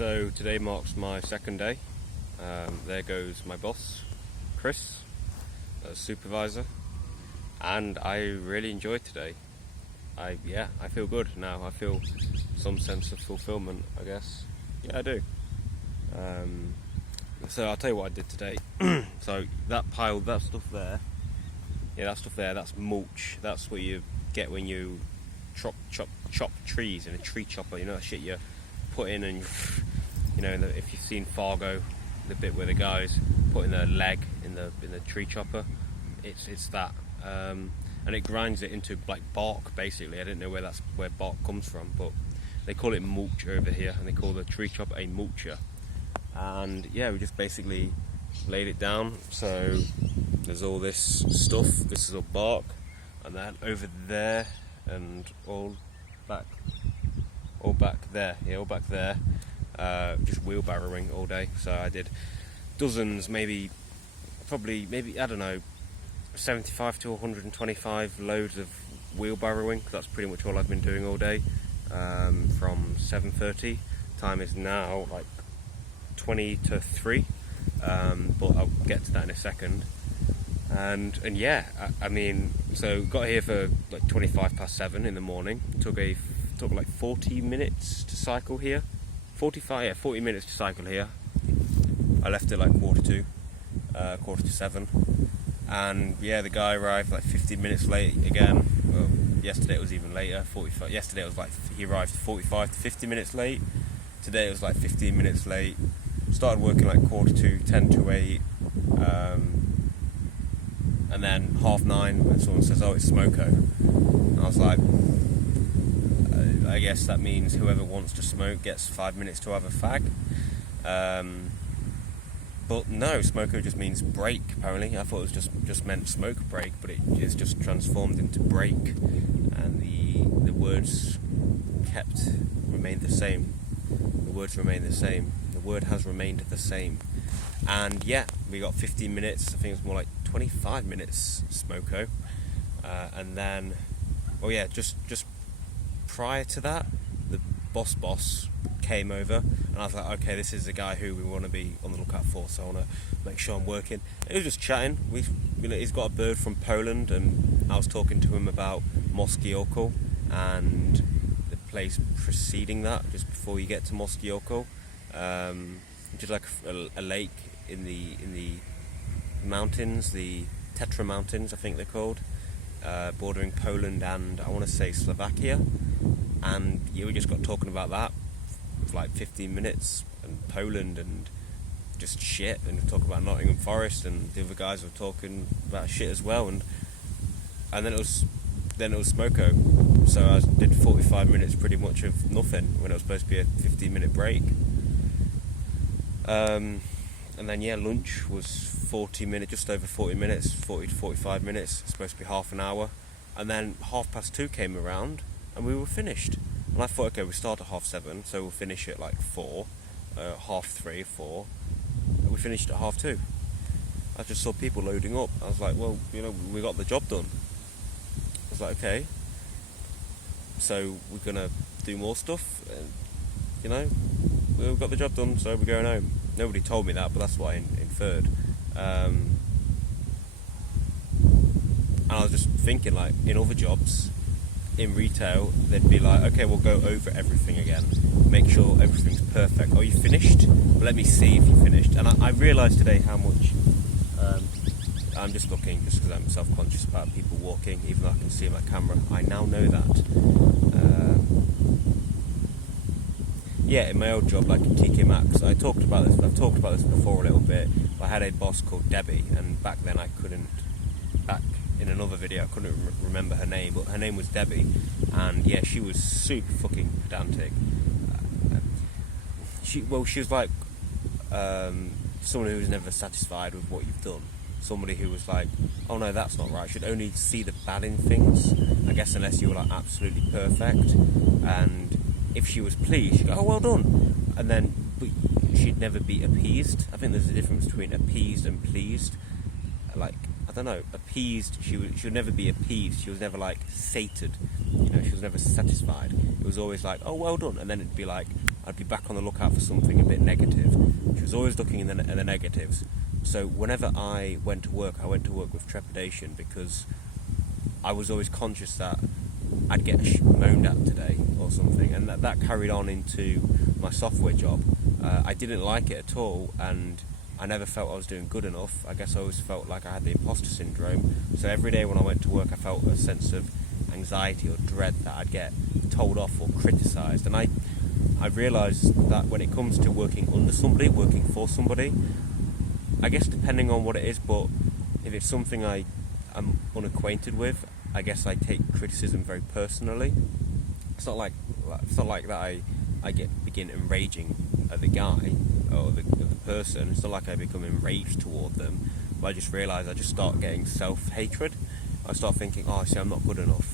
So today marks my second day. There goes my boss, Chris, as supervisor, and I really enjoyed today. I feel good now. I feel some sense of fulfillment, I guess. Yeah, I do. So I'll tell you what I did today. So that pile, that stuff there, that's mulch. That's what you get when you chop trees in a tree chopper. You know that shit you put in, and if you've seen Fargo, the bit where the guys putting their leg in the tree chopper, it's that, and it grinds it into like bark basically. I didn't know where bark comes from, but they call it mulch over here, and they call the tree chopper a mulcher. And yeah, we just basically laid it down. So there's all this stuff. This is all bark, and then over there, and all back there. Yeah, all back there. Just wheelbarrowing all day. So I did dozens, maybe I don't know, 75 to 125 loads of wheelbarrowing. That's pretty much all I've been doing all day. From 7:30. Time is now like 20 to 3. But I'll get to that in a second. And yeah, I mean, so got here for like 25 past 7 in the morning. Took like 40 minutes to cycle here. 40 minutes to cycle here. I left it like quarter to 7. And yeah, the guy arrived like 15 minutes late again. Well, yesterday it was even later. 45. Yesterday it was like he arrived 45 to 50 minutes late. Today it was like 15 minutes late. Started working like 10 to 8. And then 9:30 when someone says, "Oh, it's smoko." And I was like, I guess that means whoever wants to smoke gets 5 minutes to have a fag. But no, smoko just means break, apparently. I thought it was just meant smoke break, but it is just transformed into break, and the words remained the same. The words remain the same. The word has remained the same. And yeah, we got 15 minutes. I think it was more like 25 minutes smoko. And then, just prior to that, the boss came over, and I was like, okay, this is the guy who we want to be on the lookout for, so I want to make sure I'm working. He was just chatting. He's got a bird from Poland, and I was talking to him about Moskioko and the place preceding that, just before you get to Moskioko, which is like a lake in the mountains, the Tetra Mountains, I think they're called, bordering Poland and I want to say Slovakia. And yeah, we just got talking about that for like 15 minutes, and Poland and just shit, and we talking about Nottingham Forest, and the other guys were talking about shit as well, and then it was smoko. So I did 45 minutes pretty much of nothing when it was supposed to be a 15-minute break. And then yeah, lunch was 40 minutes, just over 40 minutes, 40 to 45 minutes. It's supposed to be half an hour, and then 2:30 came around, and we were finished. And I thought, okay, we start at 7:30, so we'll finish at like 4, 3:30, 4. And we finished at 2:30. I just saw people loading up. I was like, well, we got the job done. I was like, okay, so we're gonna do more stuff, and we've got the job done, so we're going home. Nobody told me that, but that's what I inferred. And I was just thinking, like, in other jobs, in retail, they'd be like, okay, we'll go over everything again, make sure everything's perfect. Oh, you finished? Well, let me see if you finished. And I realised today how much, I'm just looking, just because I'm self-conscious about people walking, even though I can see my camera. I now know that. In my old job, like in TK Maxx, I've talked about this before a little bit. I had a boss called Debbie, and back then back in another video, I couldn't remember her name, but her name was Debbie, and yeah, she was super fucking pedantic. She was like someone who was never satisfied with what you've done. Somebody who was like, oh no, that's not right. Should only see the bad in things, I guess, unless you were like absolutely perfect. And if she was pleased, she'd go, oh, well done. And then, but she'd never be appeased. I think there's a difference between appeased and pleased. Like, I don't know, appeased, she would never be appeased. She was never like sated. She was never satisfied. It was always like, oh, well done. And then it'd be like, I'd be back on the lookout for something a bit negative. She was always looking in the negatives. So whenever I went to work with trepidation, because I was always conscious that I'd get moaned at today or something, and that carried on into my software job. I didn't like it at all, and I never felt I was doing good enough. I guess I always felt like I had the imposter syndrome. So every day when I went to work, I felt a sense of anxiety or dread that I'd get told off or criticised. And I realised that when it comes to working under somebody, working for somebody, I guess depending on what it is, but if it's something I am unacquainted with, I guess I take criticism very personally. It's not like that I begin enraging at the guy or the person. It's not like I become enraged toward them, but I just realise I just start getting self-hatred. I start thinking, oh, see, I'm not good enough.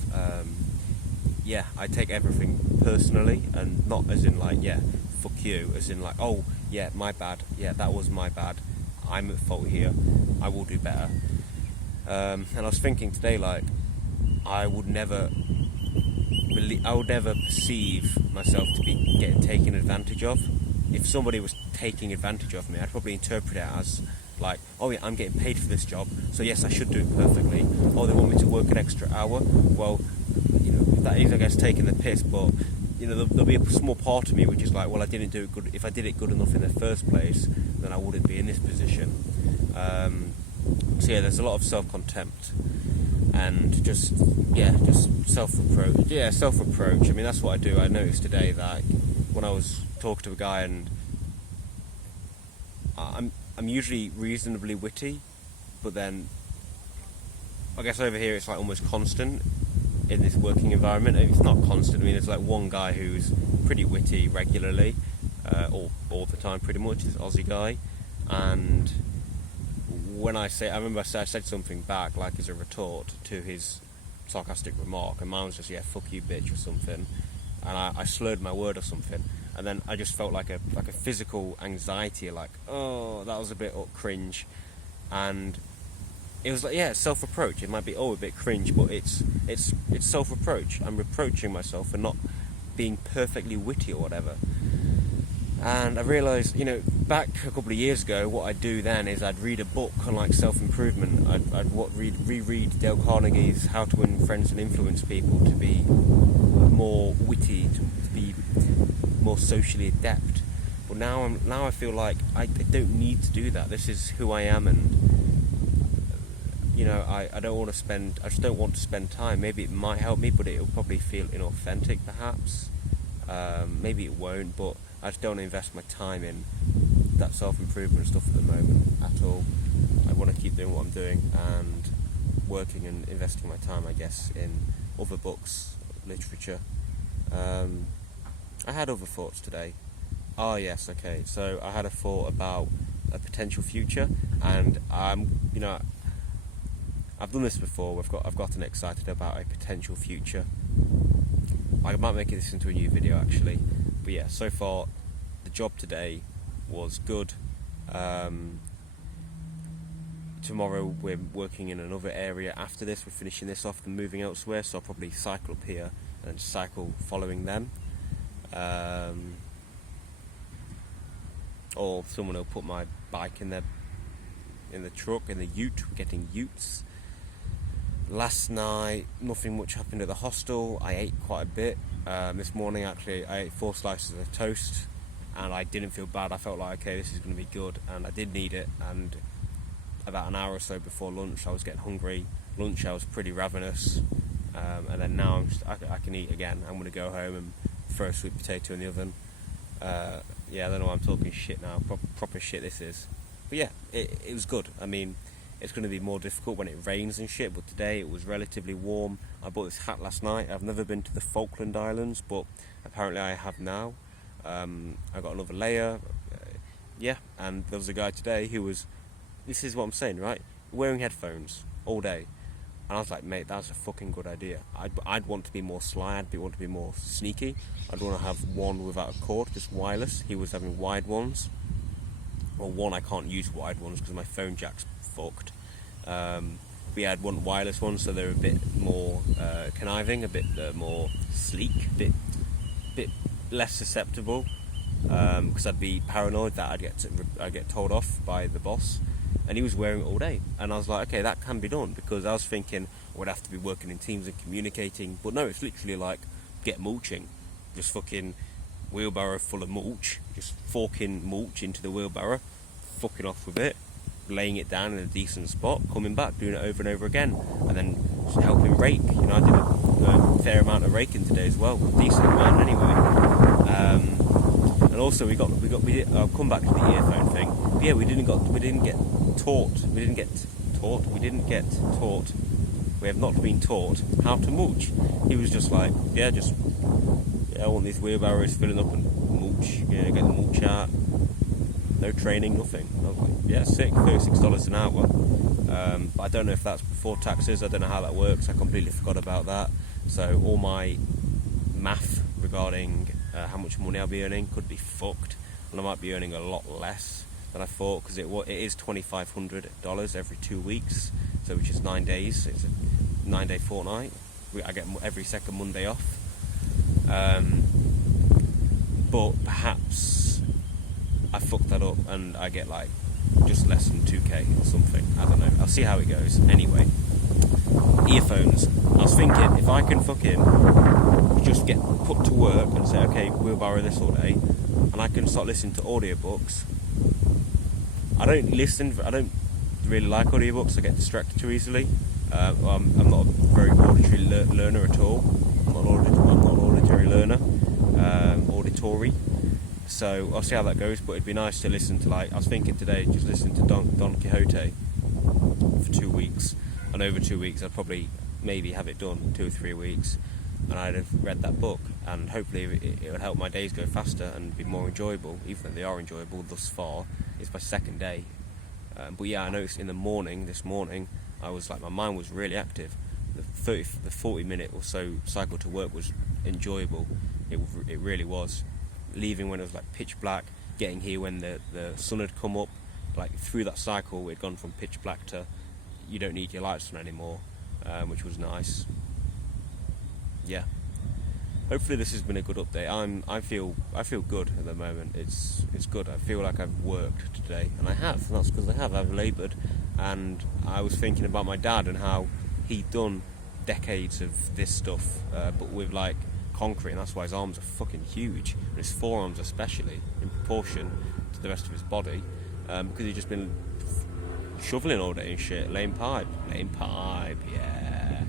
I take everything personally, and not as in like, yeah, fuck you, as in like, oh, yeah, my bad, yeah, that was my bad, I'm at fault here, I will do better. And I was thinking today, like, I would never perceive myself to be getting taken advantage of. If somebody was taking advantage of me, I'd probably interpret it as like, oh yeah, I'm getting paid for this job, so yes, I should do it perfectly. Oh, they want me to work an extra hour. Well, that is, I guess, taking the piss, but there'll be a small part of me which is like, well, I didn't do it good. If I did it good enough in the first place, then I wouldn't be in this position. So yeah, there's a lot of self-contempt and just self-reproach. Yeah, self-reproach. I mean, that's what I do. I noticed today that when I was talking to a guy, and I'm usually reasonably witty, but then I guess over here it's like almost constant in this working environment. It's not constant. I mean, there's like one guy who's pretty witty regularly, all the time pretty much, this Aussie guy, and when I remember I said something back, like as a retort to his sarcastic remark, and mine was just, yeah, fuck you bitch or something, and I slurred my word or something, and then I just felt like a physical anxiety, like, oh, that was a bit cringe, and it was like, yeah, self-reproach. It might be a bit cringe, but it's self-reproach. I'm reproaching myself for not being perfectly witty or whatever. And I realised, back a couple of years ago, what I'd do then is I'd read a book on like self-improvement. I'd reread Dale Carnegie's How to Win Friends and Influence People to be more witty, to be more socially adept. But now I feel like I don't need to do that. This is who I am, and I just don't want to spend time. Maybe it might help me, but it'll probably feel inauthentic perhaps. Maybe it won't, but I just don't invest my time in that self-improvement stuff at the moment at all. I want to keep doing what I'm doing and working and investing my time, I guess, in other books, literature. I had other thoughts today. Oh yes, okay. So I had a thought about a potential future, and I've done this before. I've gotten excited about a potential future. I might make this into a new video actually, but yeah. So far, the job today was good. Tomorrow we're working in another area. After this, we're finishing this off and moving elsewhere. So I'll probably cycle up here and cycle following them. Or someone will put my bike in the truck, in the ute. We're getting utes. Last night, nothing much happened at the hostel. I ate quite a bit. This morning, actually, I ate 4 slices of toast, and I didn't feel bad. I felt like, okay, this is going to be good, and I did need it. And about an hour or so before lunch, I was getting hungry. Lunch, I was pretty ravenous, and then now I can eat again. I'm going to go home and throw a sweet potato in the oven. Yeah, I don't know why I'm talking shit now. Proper shit this is. But yeah, it was good. I mean, it's going to be more difficult when it rains and shit, but today it was relatively warm. I bought this hat last night. I've never been to the Falkland Islands, but apparently I have now. I got another layer. Yeah, and there was a guy today who was, this is what I'm saying, right? Wearing headphones all day. And I was like, mate, that's a fucking good idea. I'd want to be more sly, want to be more sneaky. I'd want to have one without a cord, just wireless. He was having wired ones. Well, one, I can't use wired ones because my phone jack's fucked. We had one wireless one, so they're a bit more conniving, a bit more sleek, a bit less susceptible. because I'd be paranoid that I'd get told off by the boss. And he was wearing it all day, and I was like, okay, that can be done, because I was thinking I would have to be working in teams and communicating, but no, it's literally like get mulching, just fucking wheelbarrow full of mulch, just forking mulch into the wheelbarrow, fucking off with it, laying it down in a decent spot, coming back, doing it over and over again, and then just helping rake. You know, I did a fair amount of raking today as well, a decent amount anyway. And also I'll come back to the earphone thing. But yeah, we didn't get taught. We have not been taught how to mulch. He was just like, I want these wheelbarrows filling up and mulch. Yeah, get the mulch out. No training, nothing. I was like, yeah, sick. $36 an hour. But I don't know if that's before taxes. I don't know how that works. I completely forgot about that. So all my math regarding how much money I'll be earning could be fucked, and I might be earning a lot less than I thought, because it is $2,500 every 2 weeks, so which is 9 days. It's a 9-day fortnight. I get every second Monday off, but perhaps I fucked that up and I get like just less than 2k or something. I don't know. I'll see how it goes. Anyway, earphones. I was thinking, if I can fucking just get put to work and say, okay, we'll borrow this all day, and I can start listening to audiobooks. I don't really like audiobooks. I get distracted too easily. I'm not a very auditory learner at all. I'm not an auditory learner. Auditory. So I'll see how that goes, but it'd be nice to listen to, like, I was thinking today, just listen to Don Quixote for 2 weeks, and over 2 weeks I'd probably maybe have it done, 2 or 3 weeks, and I'd have read that book, and hopefully it would help my days go faster and be more enjoyable, even though they are enjoyable thus far. It's my second day. But yeah, I noticed in the morning, this morning, I was like, my mind was really active. The 40-minute or so cycle to work was enjoyable. It really was. Leaving when it was like pitch black, getting here when the sun had come up, like through that cycle we'd gone from pitch black to you don't need your lights on anymore, which was nice. Yeah, hopefully this has been a good update. I feel good at the moment. It's good. I feel like I've worked today, and I have. And that's because I've laboured. And I was thinking about my dad and how he'd done decades of this stuff, but with like concrete, and that's why his arms are fucking huge, and his forearms especially, in proportion to the rest of his body, because he'd just been shoveling all day and shit, laying pipe, yeah.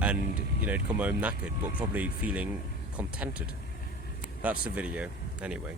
And he'd come home knackered, but probably feeling contented. That's the video, anyway.